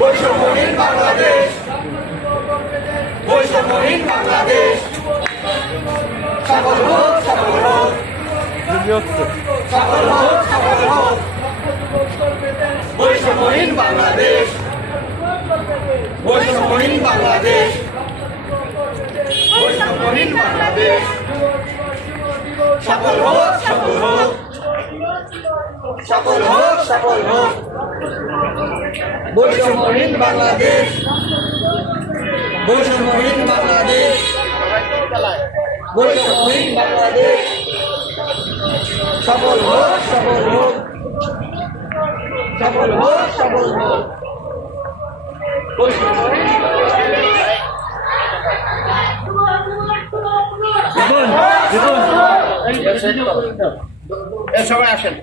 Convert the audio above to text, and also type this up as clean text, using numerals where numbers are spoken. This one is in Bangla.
বৈষম্যহীন বাংলাদেশ, বৈষম্যহীন বাংলাদেশ, সফল হোক, সফল হোক, সফল হোক, সফল হোক, বৈষম্যহীন বাংলাদেশ, বৈষম্যহীন বাংলাদেশ, বৈষম্যহীন বাংলাদেশ, সফল হোক, সফল হোক, সফল হোক, সফল হোক, বৈষম্যহীন বাংলাদেশ, বৈষম্যহীন বাংলাদেশ, বৈষম্যহীন বাংলাদেশ, সফল হোক, সফল হোক, সফল হোক, সফল হোক, বৈষম্যহীন সবাই আসেন।